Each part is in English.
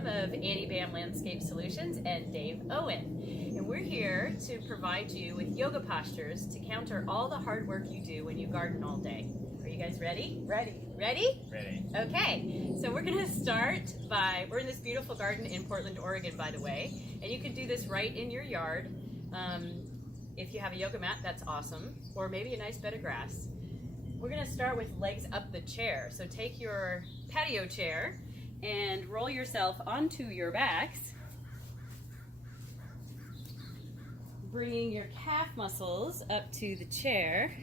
Pam of Annie Bam Landscape Solutions and Dave Owen. And we're here to provide you with yoga postures to counter all the hard work you do when you garden all day. Are you guys ready? Ready. Ready? Ready. Okay, so we're gonna start by, we're in this beautiful garden in Portland, Oregon, by the way, and you can do this right in your yard. If you have a yoga mat, that's awesome, or maybe a nice bed of grass. We're gonna start with legs up the chair. So take your patio chair and roll yourself onto your backs, bringing your calf muscles up to the chair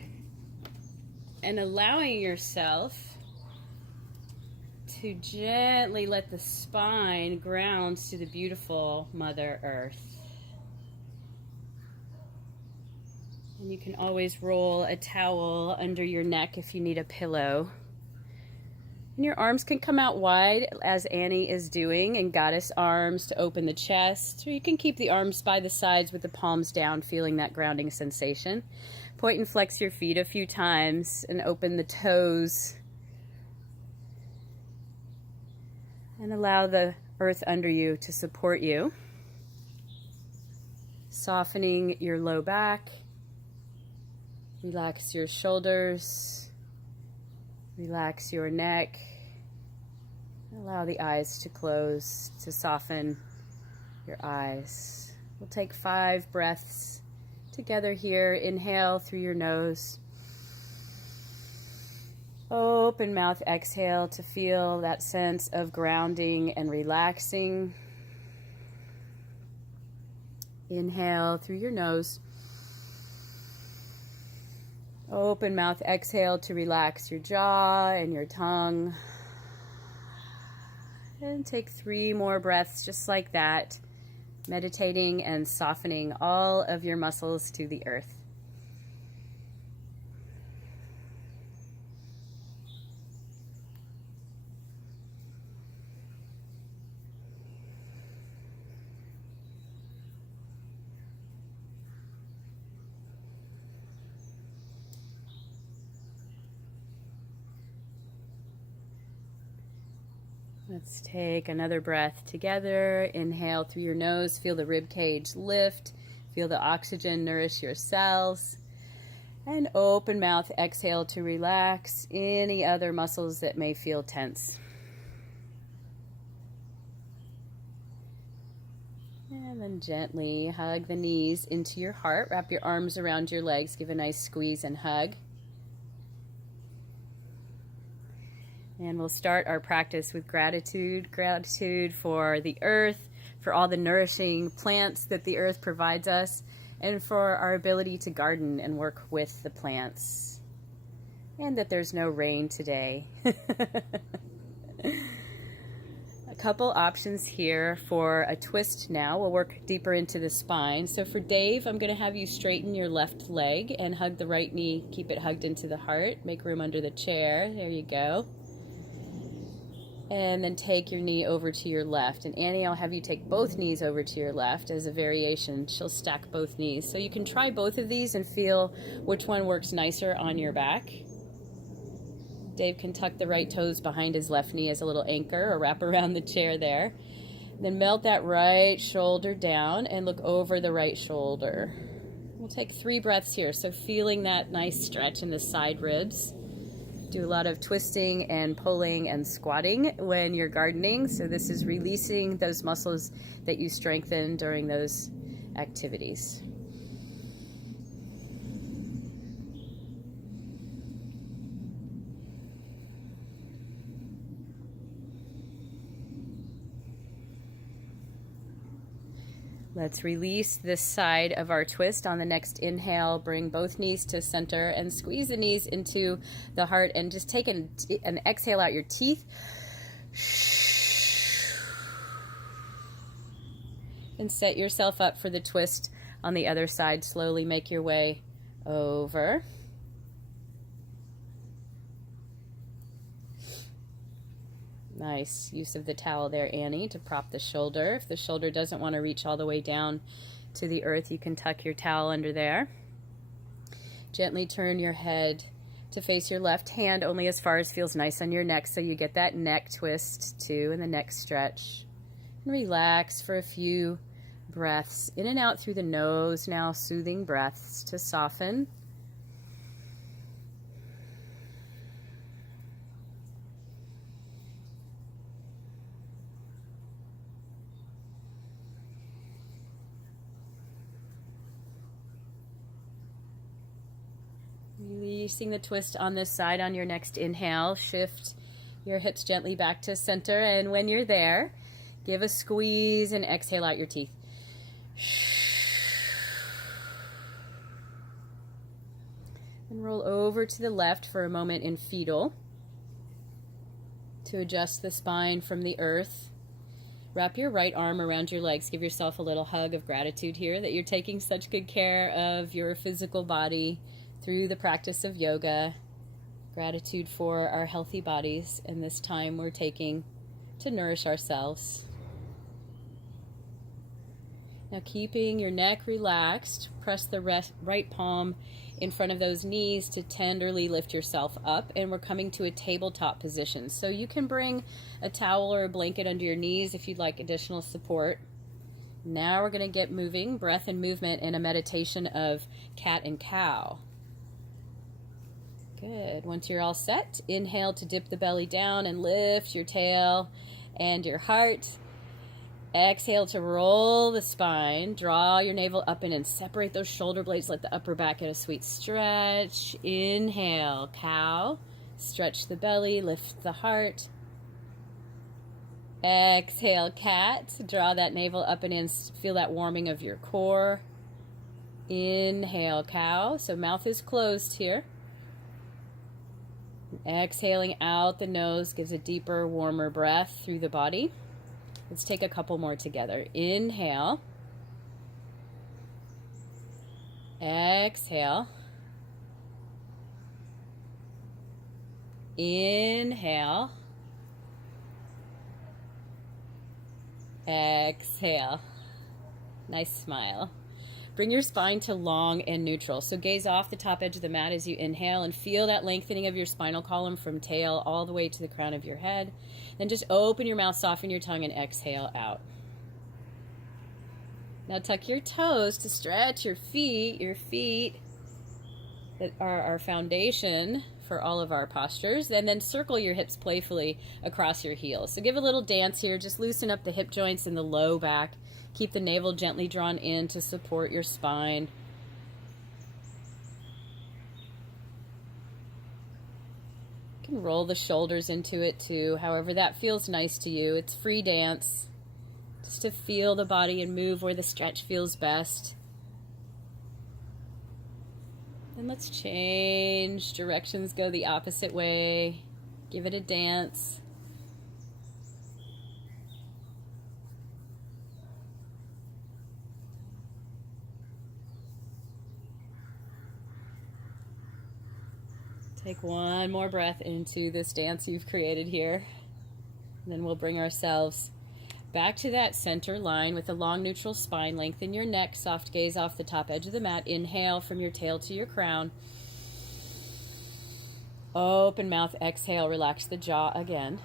and allowing yourself to gently let the spine ground to the beautiful Mother Earth. And you can always roll a towel under your neck if you need a pillow. And your arms can come out wide as Annie is doing, and goddess arms to open the chest. Or you can keep the arms by the sides with the palms down, feeling that grounding sensation. Point and flex your feet a few times and open the toes. And allow the earth under you to support you. Softening your low back. Relax your shoulders. Relax your neck. Allow the eyes to close, to soften your eyes. We'll take 5 breaths together here. Inhale through your nose. Open mouth, exhale to feel that sense of grounding and relaxing. Inhale through your nose. Open mouth, exhale to relax your jaw and your tongue. And take 3 more breaths just like that, meditating and softening all of your muscles to the earth. Let's take another breath together. Inhale through your nose. Feel the rib cage lift. Feel the oxygen nourish your cells. And open mouth, exhale to relax any other muscles that may feel tense. And then gently hug the knees into your heart. Wrap your arms around your legs. Give a nice squeeze and hug. And we'll start our practice with gratitude. Gratitude for the earth, for all the nourishing plants that the earth provides us, and for our ability to garden and work with the plants. And that there's no rain today. A couple options here for a twist now. We'll work deeper into the spine. So for Dave, I'm going to have you straighten your left leg and hug the right knee. Keep it hugged into the heart. Make room under the chair. There you go. And then take your knee over to your left. And Annie, I'll have you take both knees over to your left as a variation. She'll stack both knees. So you can try both of these and feel which one works nicer on your back. Dave can tuck the right toes behind his left knee as a little anchor or wrap around the chair there. Then melt that right shoulder down and look over the right shoulder. We'll take 3 breaths here. So feeling that nice stretch in the side ribs. Do a lot of twisting and pulling and squatting when you're gardening. So this is releasing those muscles that you strengthen during those activities. Let's release this side of our twist. On the next inhale, bring both knees to center and squeeze the knees into the heart, and just take an exhale out your teeth. And set yourself up for the twist on the other side. Slowly make your way over. Nice use of the towel there, Annie, to prop the shoulder. If the shoulder doesn't want to reach all the way down to the earth, you can tuck your towel under there. Gently turn your head to face your left hand only as far as feels nice on your neck, so you get that neck twist too and the neck stretch. And relax for a few breaths in and out through the nose now, soothing breaths to soften. Releasing the twist on this side on your next inhale. Shift your hips gently back to center, and when you're there, give a squeeze and exhale out your teeth. And roll over to the left for a moment in fetal to adjust the spine from the earth. Wrap your right arm around your legs. Give yourself a little hug of gratitude here that you're taking such good care of your physical body through the practice of yoga. Gratitude for our healthy bodies and this time we're taking to nourish ourselves. Now keeping your neck relaxed, press the right palm in front of those knees to tenderly lift yourself up, and we're coming to a tabletop position. So you can bring a towel or a blanket under your knees if you'd like additional support. Now we're going to get moving, breath and movement in a meditation of cat and cow. Good. Once you're all set, inhale to dip the belly down and lift your tail and your heart. Exhale to roll the spine, draw your navel up in and separate those shoulder blades, let the upper back get a sweet stretch. Inhale, cow, stretch the belly, lift the heart. Exhale, cat, draw that navel up and in, feel that warming of your core. Inhale, cow, so mouth is closed here. Exhaling out the nose gives a deeper, warmer breath through the body. Let's take a couple more together. Inhale. Exhale. Inhale. Exhale. Nice smile. Bring your spine to long and neutral. So gaze off the top edge of the mat as you inhale and feel that lengthening of your spinal column from tail all the way to the crown of your head. Then just open your mouth, soften your tongue, and exhale out. Now tuck your toes to stretch your feet. Your feet that are our foundation for all of our postures. And then circle your hips playfully across your heels. So give a little dance here. Just loosen up the hip joints and the low back. Keep the navel gently drawn in to support your spine. You can roll the shoulders into it too, however that feels nice to you. It's free dance, just to feel the body and move where the stretch feels best. And let's change directions, go the opposite way. Give it a dance. Take one more breath into this dance you've created here. And then we'll bring ourselves back to that center line with a long neutral spine. Lengthen your neck, soft gaze off the top edge of the mat. Inhale from your tail to your crown. Open mouth, exhale, relax the jaw again.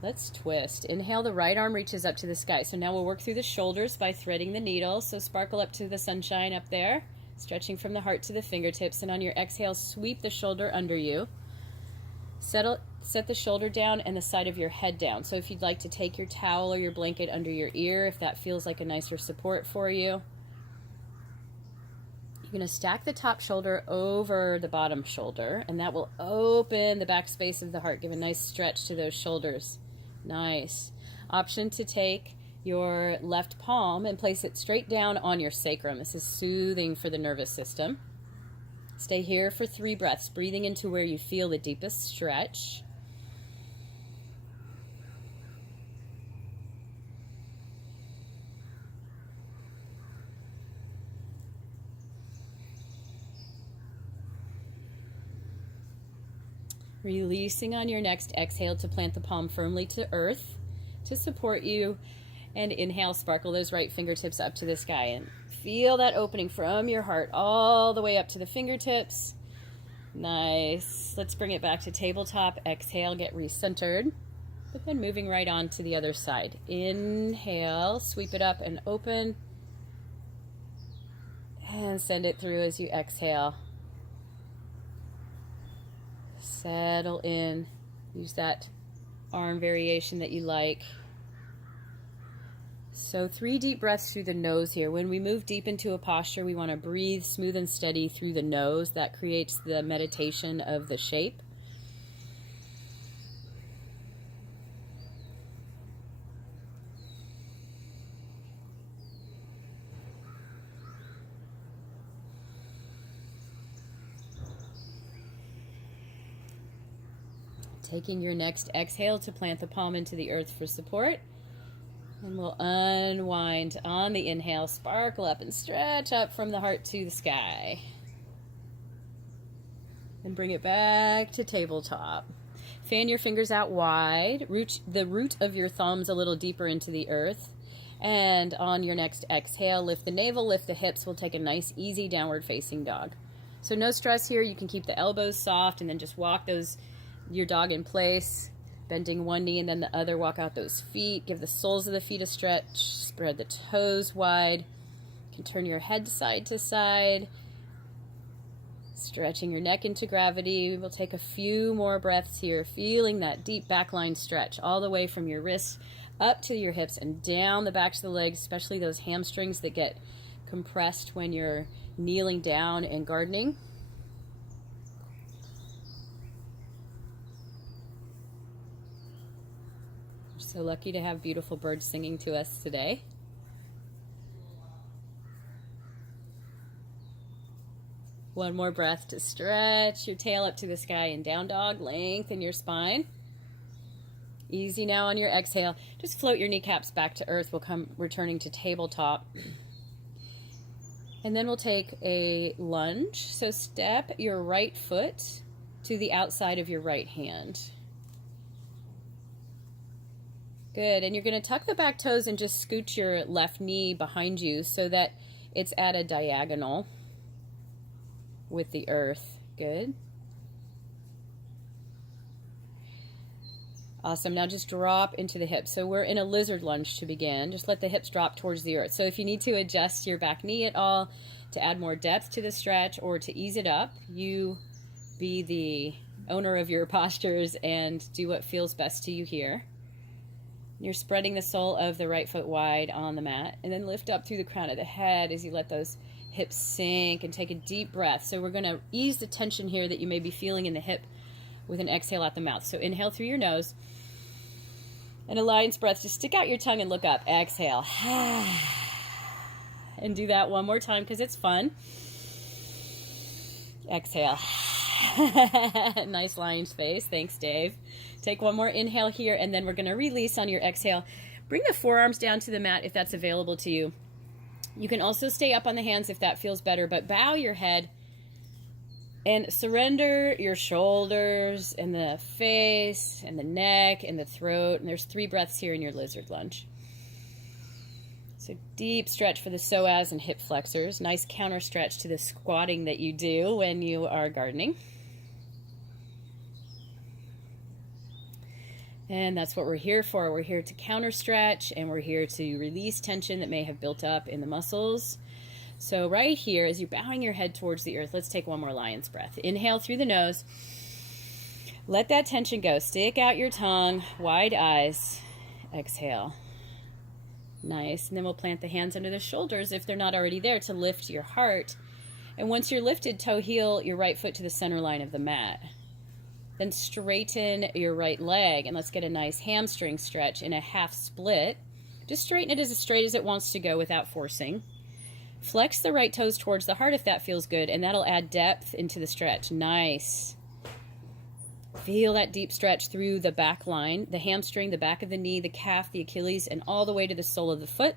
Let's twist. Inhale, the right arm reaches up to the sky. So now we'll work through the shoulders by threading the needle. So sparkle up to the sunshine up there. Stretching from the heart to the fingertips, and on your exhale, sweep the shoulder under you. Set the shoulder down and the side of your head down. So if you'd like to take your towel or your blanket under your ear, if that feels like a nicer support for you. You're going to stack the top shoulder over the bottom shoulder, and that will open the back space of the heart. Give a nice stretch to those shoulders. Nice. Option to take your left palm and place it straight down on your sacrum. This is soothing for the nervous system. Stay here for 3 breaths, breathing into where you feel the deepest stretch. Releasing on your next exhale to plant the palm firmly to earth to support you. And inhale, sparkle those right fingertips up to the sky and feel that opening from your heart all the way up to the fingertips. Nice. Let's bring it back to tabletop. Exhale, get recentered. But then moving right on to the other side. Inhale, sweep it up and open. And send it through as you exhale. Settle in. Use that arm variation that you like. So 3 deep breaths through the nose here. When we move deep into a posture, we want to breathe smooth and steady through the nose. That creates the meditation of the shape. Taking your next exhale to plant the palm into the earth for support. And we'll unwind on the inhale, sparkle up and stretch up from the heart to the sky. And bring it back to tabletop. Fan your fingers out wide. Root the root of your thumbs a little deeper into the earth. And on your next exhale, lift the navel, lift the hips. We'll take a nice, easy downward facing dog. So no stress here. You can keep the elbows soft and then just walk your dog in place. Bending one knee and then the other, walk out those feet. Give the soles of the feet a stretch. Spread the toes wide. You can turn your head side to side. Stretching your neck into gravity. We'll take a few more breaths here, feeling that deep back line stretch all the way from your wrists up to your hips and down the backs of the legs, especially those hamstrings that get compressed when you're kneeling down and gardening. So lucky to have beautiful birds singing to us today. One more breath to stretch your tail up to the sky in down dog. Lengthen your spine. Easy now on your exhale. Just float your kneecaps back to earth. We'll come returning to tabletop. And then we'll take a lunge. So step your right foot to the outside of your right hand. Good, and you're going to tuck the back toes and just scoot your left knee behind you so that it's at a diagonal with the earth. Good. Awesome, now just drop into the hips. So we're in a lizard lunge to begin. Just let the hips drop towards the earth. So if you need to adjust your back knee at all to add more depth to the stretch or to ease it up, you be the owner of your postures and do what feels best to you here. You're spreading the sole of the right foot wide on the mat and then lift up through the crown of the head as you let those hips sink and take a deep breath. So we're going to ease the tension here that you may be feeling in the hip with an exhale out the mouth. So inhale through your nose and a lion's breath. Just stick out your tongue and look up. Exhale. And do that one more time because it's fun. Exhale. Nice lion's face. Thanks, Dave. Take one more inhale here, and then we're going to release on your exhale. Bring the forearms down to the mat if that's available to you. You can also stay up on the hands if that feels better, but bow your head and surrender your shoulders and the face and the neck and the throat. And there's 3 breaths here in your lizard lunge. So deep stretch for the psoas and hip flexors. Nice counter stretch to the squatting that you do when you are gardening. And that's what we're here for. We're here to counter stretch and we're here to release tension that may have built up in the muscles. So right here, as you're bowing your head towards the earth, let's take one more lion's breath. Inhale through the nose. Let that tension go. Stick out your tongue, wide eyes. Exhale. Nice. And then we'll plant the hands under the shoulders if they're not already there to lift your heart. And once you're lifted, toe heel your right foot to the center line of the mat. Then straighten your right leg and let's get a nice hamstring stretch in a half split. Just straighten it as straight as it wants to go without forcing. Flex the right toes towards the heart if that feels good, and that'll add depth into the stretch. Nice. Feel that deep stretch through the back line, the hamstring, the back of the knee, the calf, the Achilles, and all the way to the sole of the foot.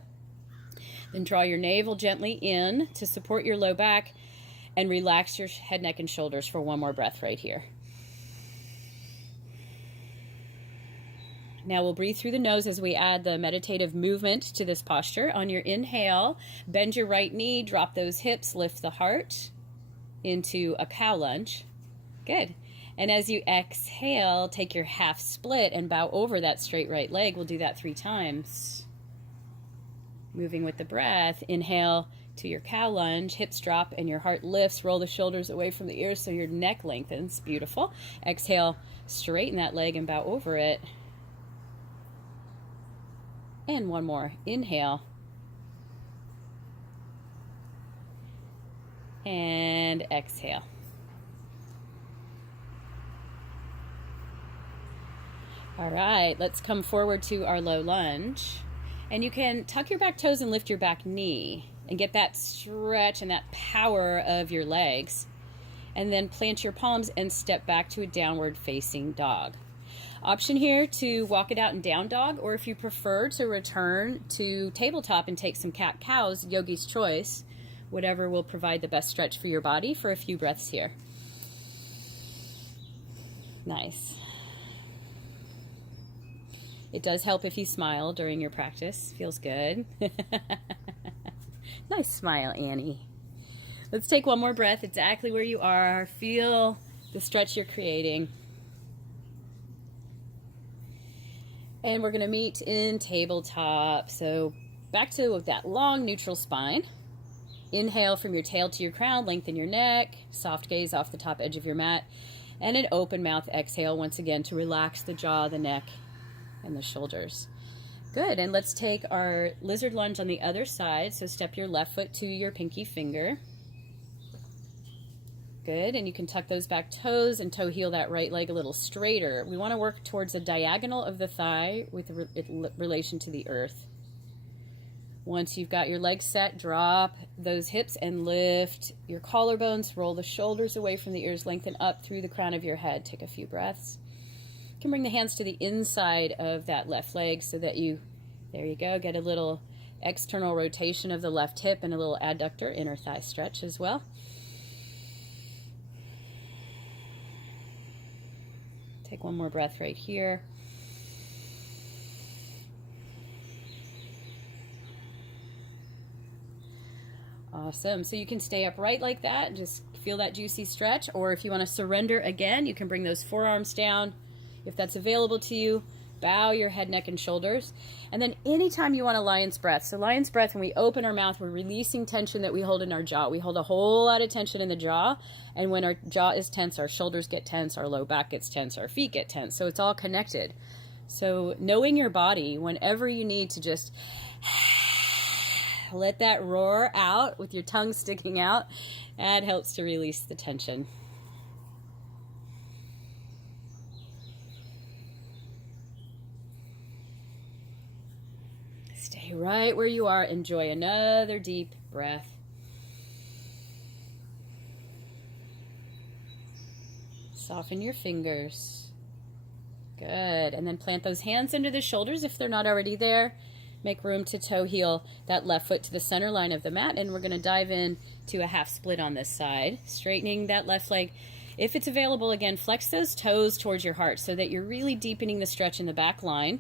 Then draw your navel gently in to support your low back and relax your head, neck, and shoulders for one more breath right here. Now we'll breathe through the nose as we add the meditative movement to this posture. On your inhale, bend your right knee, drop those hips, lift the heart into a cow lunge. Good. And as you exhale, take your half split and bow over that straight right leg. We'll do that 3 times. Moving with the breath, inhale to your cow lunge, hips drop and your heart lifts, roll the shoulders away from the ears so your neck lengthens. Beautiful. Exhale, straighten that leg and bow over it. And one more. Inhale. And exhale. All right, let's come forward to our low lunge. And you can tuck your back toes and lift your back knee and get that stretch and that power of your legs. And then plant your palms and step back to a downward facing dog. Option here to walk it out in down dog, or if you prefer to return to tabletop and take some cat-cows, yogi's choice, whatever will provide the best stretch for your body for a few breaths here. Nice. It does help if you smile during your practice. Feels good. Nice smile, Annie. Let's take one more breath exactly where you are. Feel the stretch you're creating. And we're going to meet in tabletop. So back to that long neutral spine. Inhale from your tail to your crown. Lengthen your neck. Soft gaze off the top edge of your mat. And an open mouth exhale once again to relax the jaw, the neck, and the shoulders. Good, and let's take our lizard lunge on the other side. So step your left foot to your pinky finger. Good, and you can tuck those back toes and toe heel that right leg a little straighter. We want to work towards the diagonal of the thigh with relation to the earth. Once you've got your legs set, drop those hips and lift your collarbones. Roll the shoulders away from the ears, lengthen up through the crown of your head. Take a few breaths. You can bring the hands to the inside of that left leg so that you, there you go, get a little external rotation of the left hip and a little adductor inner thigh stretch as well. Take one more breath right here. Awesome. So you can stay upright like that and just feel that juicy stretch. Or if you want to surrender again, you can bring those forearms down. If that's available to you, bow your head, neck, and shoulders. And then anytime you want a lion's breath. So lion's breath, when we open our mouth, we're releasing tension that we hold in our jaw. We hold a whole lot of tension in the jaw. And when our jaw is tense, our shoulders get tense, our low back gets tense, our feet get tense. So it's all connected. So knowing your body, whenever you need to just let that roar out with your tongue sticking out, that helps to release the tension. Stay right where you are. Enjoy another deep breath. Soften your fingers. Good. And then plant those hands under the shoulders if they're not already there. Make room to toe heel that left foot to the center line of the mat, and we're going to dive in to a half split on this side. Straightening that left leg. If it's available, again, flex those toes towards your heart so that you're really deepening the stretch in the back line.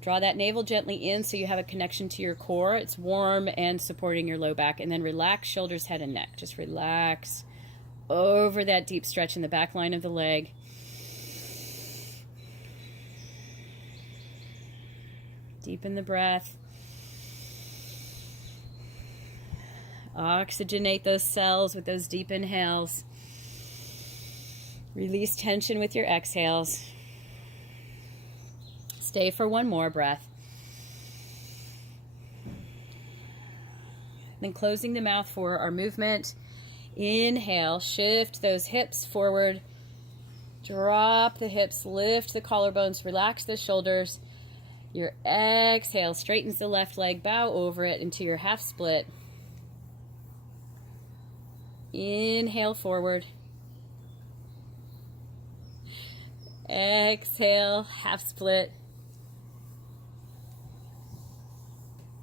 Draw that navel gently in so you have a connection to your core. It's warm and supporting your low back. And then relax shoulders, head, and neck. Just relax over that deep stretch in the back line of the leg. Deepen the breath. Oxygenate those cells with those deep inhales. Release tension with your exhales. Stay for one more breath. Then closing the mouth for our movement. Inhale, shift those hips forward. Drop the hips, lift the collarbones, relax the shoulders. Your exhale straightens the left leg, bow over it into your half split. Inhale forward. Exhale, half split.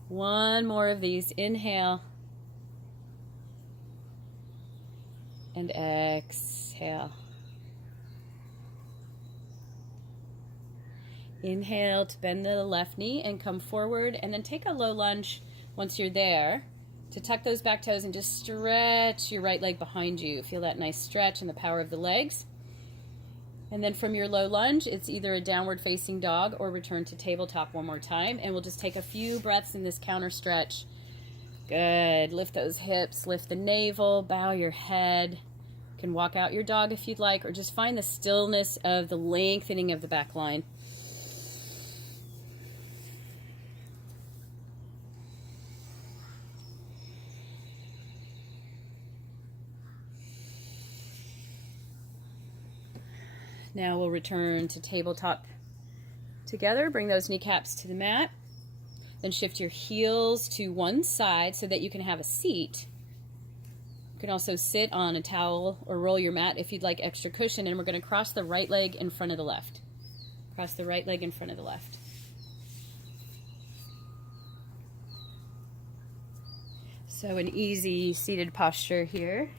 One more of these. Inhale. And exhale. Inhale to bend the left knee and come forward, and then take a low lunge once you're there to tuck those back toes and just stretch your right leg behind you. Feel that nice stretch and the power of the legs. And then from your low lunge, it's either a downward facing dog or return to tabletop one more time. And we'll just take a few breaths in this counter stretch. Good. Lift those hips, lift the navel, bow your head. You can walk out your dog if you'd like, or just find the stillness of the lengthening of the back line. Now we'll return to tabletop together. Bring those kneecaps to the mat. Then shift your heels to one side so that you can have a seat. You can also sit on a towel or roll your mat if you'd like extra cushion. And we're going to cross the right leg in front of the left. Cross the right leg in front of the left. So an easy seated posture here.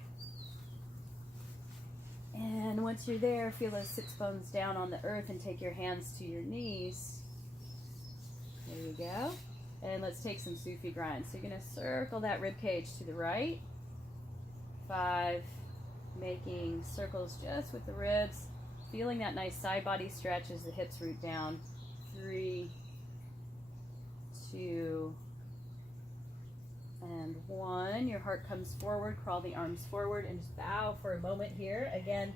And once you're there, feel those sits bones down on the earth and take your hands to your knees. There you go. And let's take some Sufi grind. So you're going to circle that rib cage to the right. 5, making circles just with the ribs. Feeling that nice side body stretch as the hips root down. 3, 2, and 1. Your heart comes forward, crawl the arms forward, and just bow for a moment here. Again,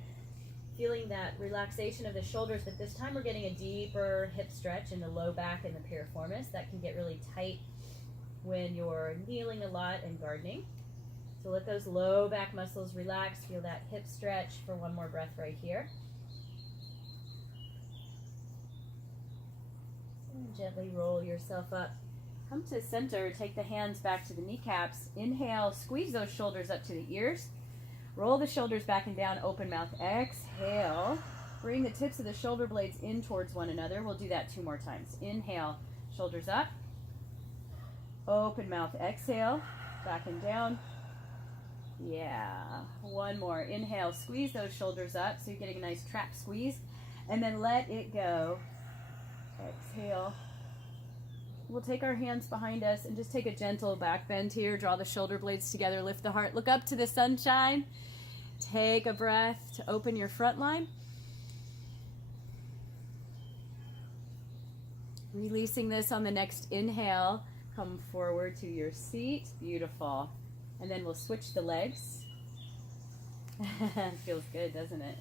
feeling that relaxation of the shoulders, but this time we're getting a deeper hip stretch in the low back and the piriformis. That can get really tight when you're kneeling a lot and gardening. So let those low back muscles relax. Feel that hip stretch for one more breath right here. And gently roll yourself up. Come to center, take the hands back to the kneecaps. Inhale, squeeze those shoulders up to the ears. Roll the shoulders back and down, open mouth. Exhale. Bring the tips of the shoulder blades in towards one another. We'll do that 2 more times. Inhale, shoulders up. Open mouth, exhale. Back and down. Yeah. 1 more. Inhale, squeeze those shoulders up so you're getting a nice trap squeeze. And then let it go. Exhale. We'll take our hands behind us and just take a gentle back bend here. Draw the shoulder blades together, lift the heart, look up to the sunshine. Take a breath to open your front line. Releasing this on the next inhale. Come forward to your seat. Beautiful. And then we'll switch the legs. Feels good, doesn't it?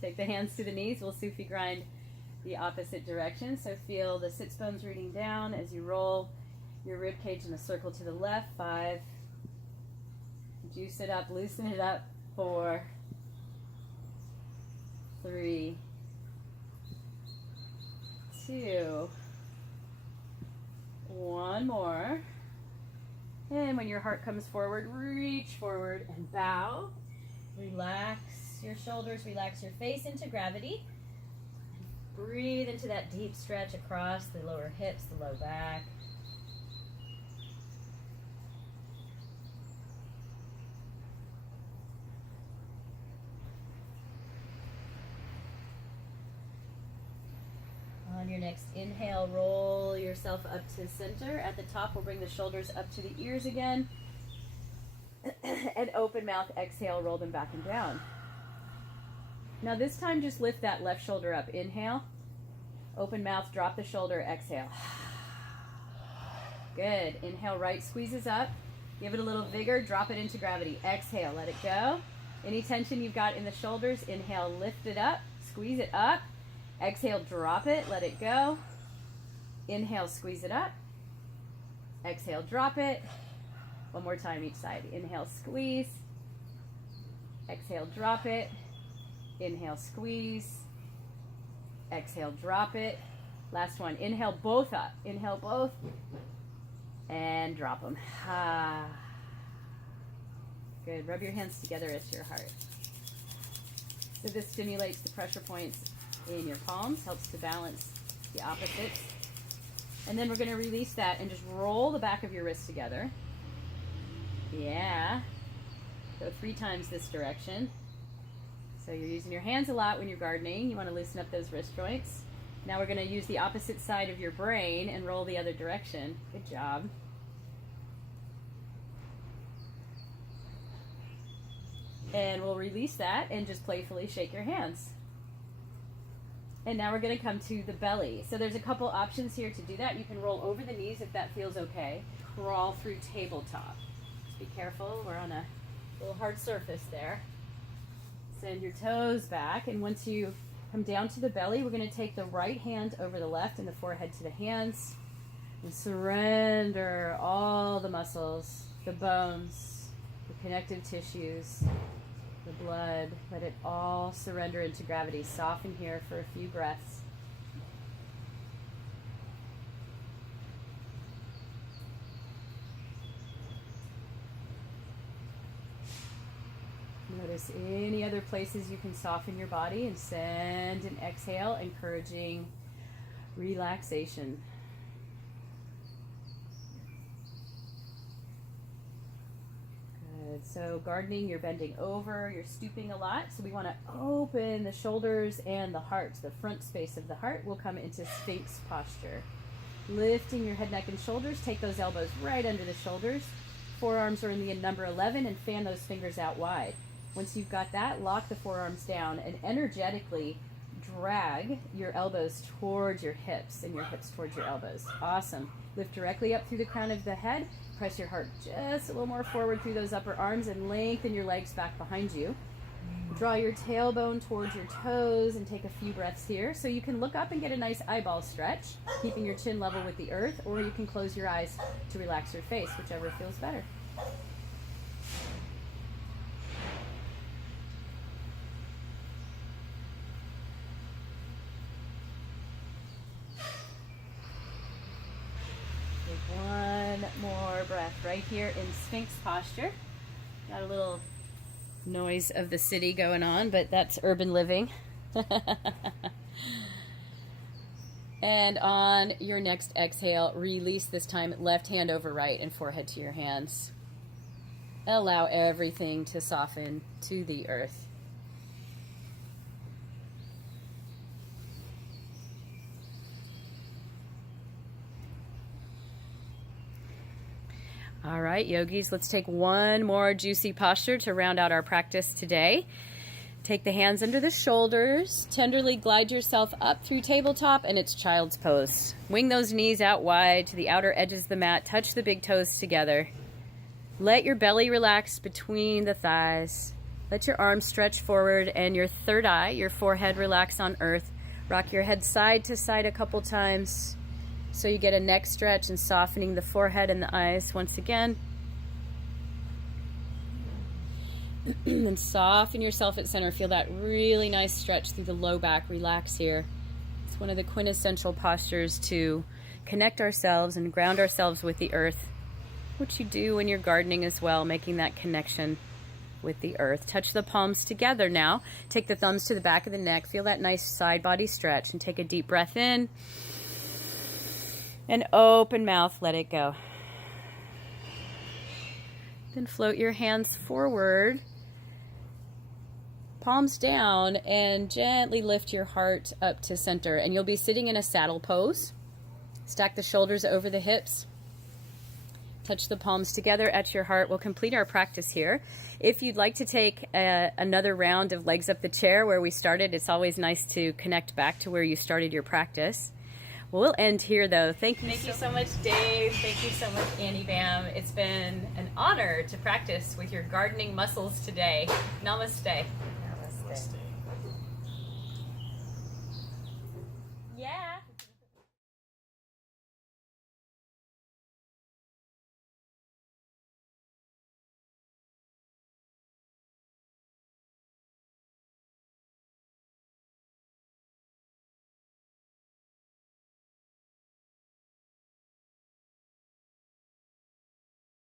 Take the hands to the knees. We'll Sufi grind the opposite direction. So feel the sits bones rooting down as you roll your rib cage in a circle to the left. 5. Juice it up, loosen it up. 4, 3, 2, 1 more. And when your heart comes forward, reach forward and bow. Relax your shoulders, relax your face into gravity. Breathe into that deep stretch across the lower hips, the low back. On your next inhale, roll yourself up to center. At the top, we'll bring the shoulders up to the ears again. And open mouth, exhale, roll them back and down. Now this time, just lift that left shoulder up. Inhale. Open mouth, drop the shoulder, exhale. Good. Inhale, right squeezes up. Give it a little vigor, drop it into gravity. Exhale, let it go. Any tension you've got in the shoulders, inhale, lift it up, squeeze it up. Exhale, drop it, let it go. Inhale, squeeze it up. Exhale, drop it. 1 more time each side. Inhale, squeeze. Exhale, drop it. Inhale, squeeze. Exhale, drop it. Last one. Inhale, both up. Inhale, both. And drop them. Good. Rub your hands together at your heart. So this stimulates the pressure points in your palms, helps to balance the opposites. And then we're going to release that and just roll the back of your wrists together. Yeah. Go 3 times this direction. So you're using your hands a lot when you're gardening. You want to loosen up those wrist joints. Now we're going to use the opposite side of your brain and roll the other direction. Good job. And we'll release that and just playfully shake your hands. And now we're going to come to the belly. So there's a couple options here to do that. You can roll over the knees if that feels okay. Crawl through tabletop. Just be careful. We're on a little hard surface there. Send your toes back. And once you come down to the belly, we're going to take the right hand over the left and the forehead to the hands. And surrender all the muscles, the bones, the connective tissues, the blood. Let it all surrender into gravity. Soften here for a few breaths. Notice any other places you can soften your body, and send an exhale, encouraging relaxation. Good. So gardening, you're bending over, you're stooping a lot, so we want to open the shoulders and the heart. The front space of the heart will come into Sphinx posture. Lifting your head, neck, and shoulders. Take those elbows right under the shoulders. Forearms are in the number 11, and fan those fingers out wide. Once you've got that, lock the forearms down and energetically drag your elbows towards your hips and your hips towards your elbows. Awesome. Lift directly up through the crown of the head. Press your heart just a little more forward through those upper arms and lengthen your legs back behind you. Draw your tailbone towards your toes and take a few breaths here. So you can look up and get a nice eyeball stretch, keeping your chin level with the earth, or you can close your eyes to relax your face, whichever feels better. One more breath right here in Sphinx posture. Got a little noise of the city going on, but that's urban living. And on your next exhale, release this time, left hand over right and forehead to your hands. Allow everything to soften to the earth. All right, yogis, let's take one more juicy posture to round out our practice today. Take the hands under the shoulders. Tenderly glide yourself up through tabletop, and it's child's pose. Wing those knees out wide to the outer edges of the mat. Touch the big toes together. Let your belly relax between the thighs. Let your arms stretch forward and your third eye, your forehead, relax on earth. Rock your head side to side a couple times, so you get a neck stretch and softening the forehead and the eyes once again. And soften yourself at center. Feel that really nice stretch through the low back. Relax here. It's one of the quintessential postures to connect ourselves and ground ourselves with the earth, which you do when you're gardening as well, making that connection with the earth. Touch the palms together now. Take the thumbs to the back of the neck. Feel that nice side body stretch, and take a deep breath in. And open mouth, let it go. Then float your hands forward, palms down, and gently lift your heart up to center. And you'll be sitting in a saddle pose. Stack the shoulders over the hips. Touch the palms together at your heart. We'll complete our practice here. If you'd like to take another round of legs up the chair where we started, it's always nice to connect back to where you started your practice. We'll end here, though. Thank you so much, Dave. Thank you so much, Annie Bam. It's been an honor to practice with your gardening muscles today. Namaste. Namaste.